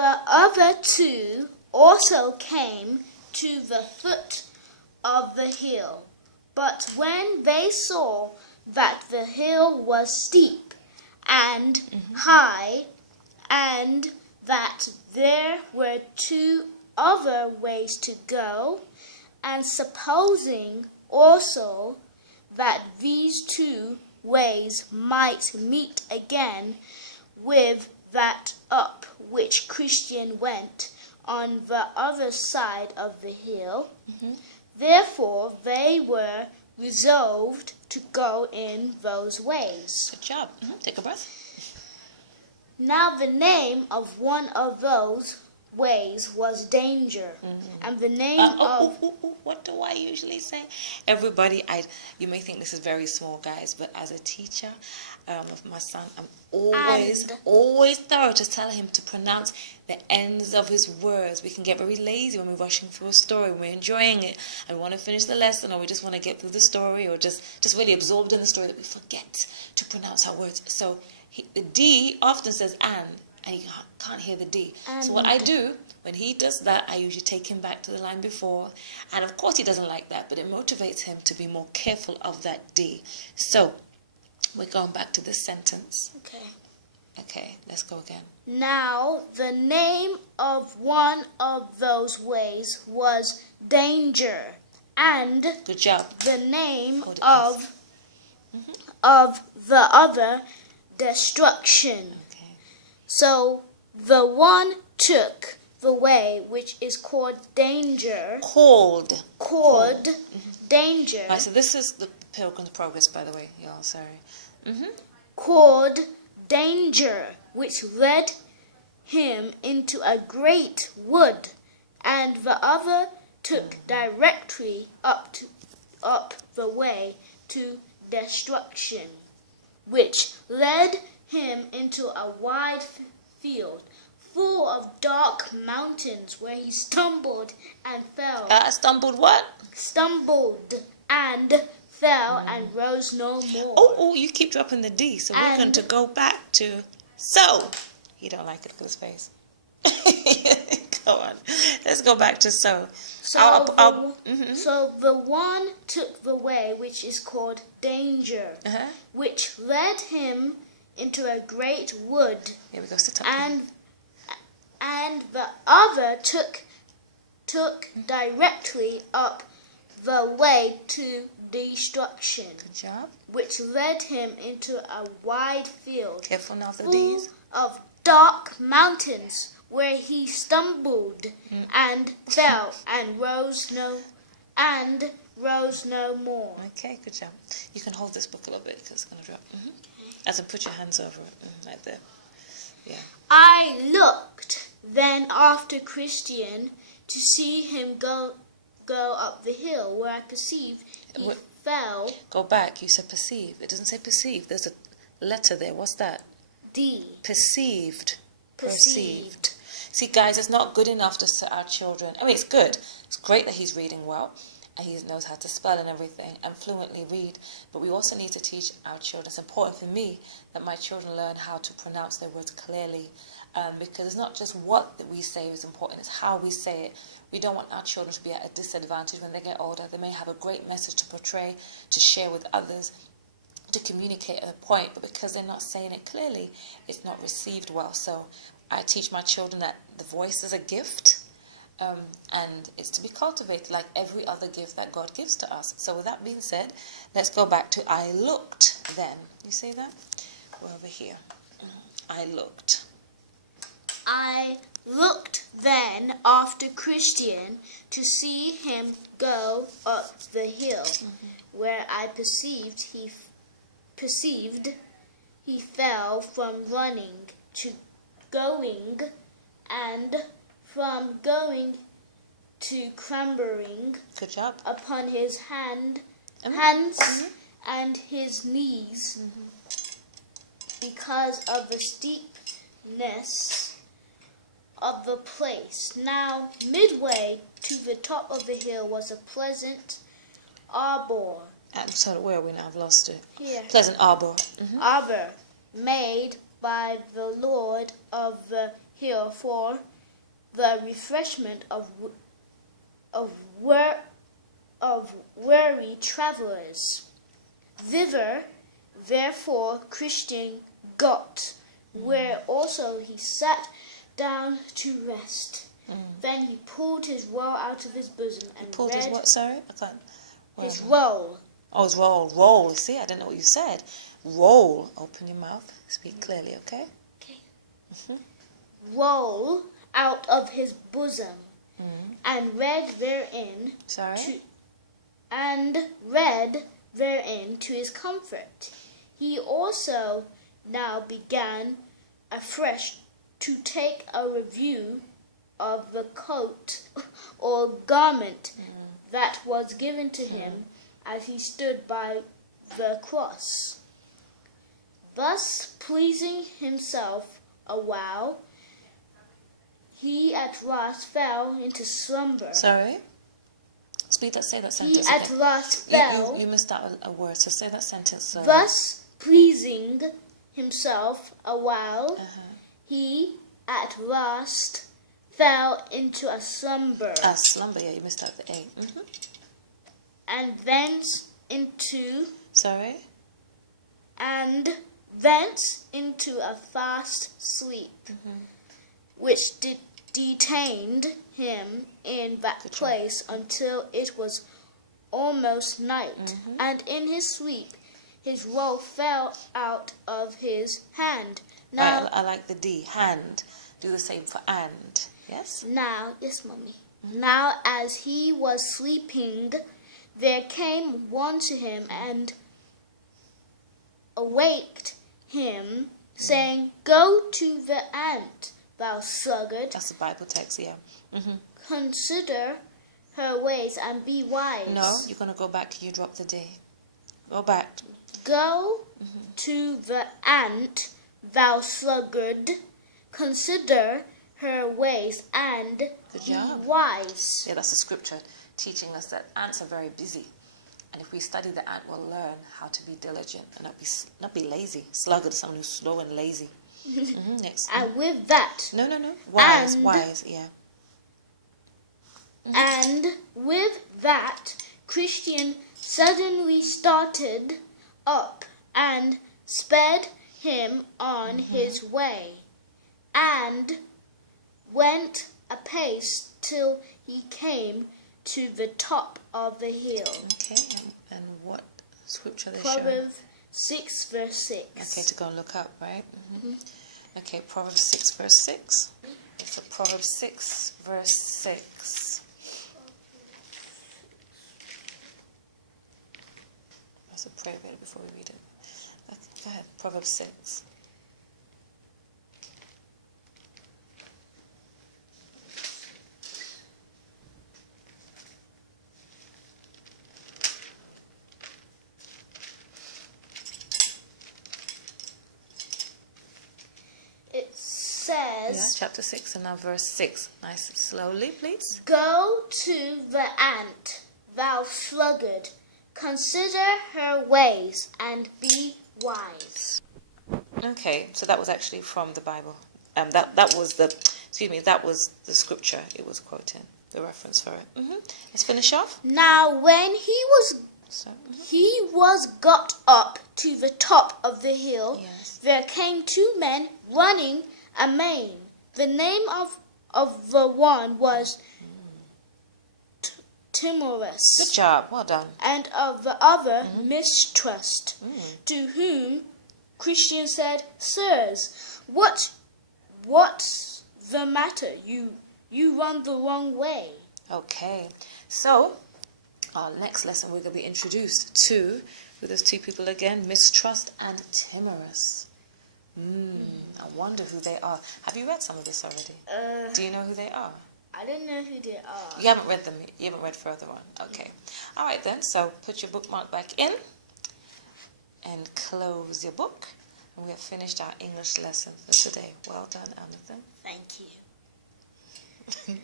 The other two also came to the foot of the hill, but when they saw that the hill was steep and high, and that there were two other ways to go, and supposing also that these two ways might meet again with that up which Christian went on the other side of the hill, therefore they were resolved to go in those ways. Good job. Take a breath. Now the name of one of those ways was Danger, and the name of... What do I usually say? Everybody, you may think this is very small, guys, but as a teacher of my son, I'm always thorough to tell him to pronounce the ends of his words. We can get very lazy when we're rushing through a story, when we're enjoying it, and we want to finish the lesson, or we just want to get through the story, or just really absorbed in the story that we forget to pronounce our words. So the D often says and you can't hear the D. So what I do, when he does that, I usually take him back to the line before. And of course he doesn't like that, but it motivates him to be more careful of that D. So we're going back to this sentence. Okay, let's go again. Now the name of one of those ways was Danger, and good job. The name of the other Destruction. So the one took the way which is called Danger. Called Danger. Right, so this is the Pilgrim's Progress, by the way. Y'all, sorry. Called Danger, which led him into a great wood, and the other took directly up the way to Destruction, which led him into a wide field full of dark mountains, where he stumbled and fell. Stumbled what? Stumbled and fell and rose no more. Oh, you keep dropping the D, so we're going to go back to so. He don't like it, look at his face. Go on. Let's go back to so. So the one took the way which is called Danger, which led him into a great wood. Here we go. Sit up. And the other took directly up the way to Destruction. Good job. Which led him into a wide field. Careful now for full these. Of dark mountains, where he stumbled and fell and rose no more. Okay, good job. You can hold this book a little bit because it's going to drop. As in, put your hands over it, right there. Yeah. I looked then after Christian to see him go up the hill, where I perceived he fell. Go back. You said perceive. It doesn't say perceive. There's a letter there. What's that? D. Perceived. See, guys, it's not good enough to set our children. I mean, it's good. It's great that he's reading well, and he knows how to spell and everything, and fluently read. But we also need to teach our children. It's important for me that my children learn how to pronounce their words clearly, because it's not just what that we say is important, it's how we say it. We don't want our children to be at a disadvantage when they get older. They may have a great message to portray, to share with others, to communicate a point, but because they're not saying it clearly, it's not received well. So I teach my children that the voice is a gift, and it's to be cultivated like every other gift that God gives to us. So with that being said, let's go back to I looked then. You see that? We're over here. I looked. I looked then after Christian to see him go up the hill, where I perceived he fell from running to going, and from going to clambering. Good job. Upon his hands and his knees, because of the steepness of the place. Now midway to the top of the hill was a pleasant arbor. I'm sorry, where are we now? I've lost it. Here. Pleasant arbor. Arbor made by the Lord of the hill for the refreshment of weary travelers. Thither, therefore, Christian got, where also he sat down to rest. Then he pulled his roll out of his bosom and Pulled read his what? Sorry, I can't. his roll. Oh, it's roll. Roll. See, I didn't know what you said. Roll. Open your mouth. Speak clearly, okay? Okay. Roll out of his bosom and read therein. Sorry. To his comfort. He also now began afresh to take a review of the coat or garment that was given to him as he stood by the cross. Thus pleasing himself a while, he at last fell into slumber. Sorry. Say that sentence. He at last fell. You missed out a word, so say that sentence slowly. Thus pleasing himself a while, he at last fell into a slumber. A slumber, yeah, you missed out the A. And thence into. Sorry? And thence into a fast sleep, which detained him in that place until it was almost night. And in his sleep, his roll fell out of his hand. Now, I like the D, hand. Do the same for and. Yes? Now, yes, Mommy. Now, as he was sleeping, there came one to him and awaked him, saying, "Go to the ant, thou sluggard." That's the Bible text, yeah. Consider her ways and be wise. No, you're going to go back till you drop the D. Go back. Go to the ant, thou sluggard. Consider her ways and be wise. Yeah, that's the scripture teaching us that ants are very busy. And if we study the ant, we'll learn how to be diligent and not be lazy. Sluggard is someone who's slow and lazy. Next. And with that. No. Wise, yeah. And with that, Christian suddenly started up and sped him on his way, and went apace till he came to the top of the hill. Okay, and what scripture they show? Proverbs 6 verse 6. Okay, to go and look up, right? Okay, Proverbs 6 verse 6. It's a Proverbs 6 verse 6. Let's pray about it before we read it. Okay, go ahead, Proverbs 6. It says, Yeah, chapter 6 and now verse 6. Nice and slowly, please. "Go to the ant, thou sluggard. Consider her ways and be wise." Okay, so that was actually from the Bible. That was the scripture it was quoting, the reference for it. Let's finish off. Now when he was got up to the top of the hill, Yes. there came two men running amain. The name of the one was Timorous, Good job, well done. and of the other Mistrust, to whom Christian said, "Sirs, what's the matter? You run the wrong way." Okay, so our next lesson we're going to be introduced to, with those two people again, Mistrust and Timorous. I wonder who they are. Have you read some of this already? Do you know who they are? I don't know who they are. You haven't read them. You haven't read further on. Okay. All right then. So put your bookmark back in and close your book. And we have finished our English lesson for today. Well done, Jonathan. Thank you.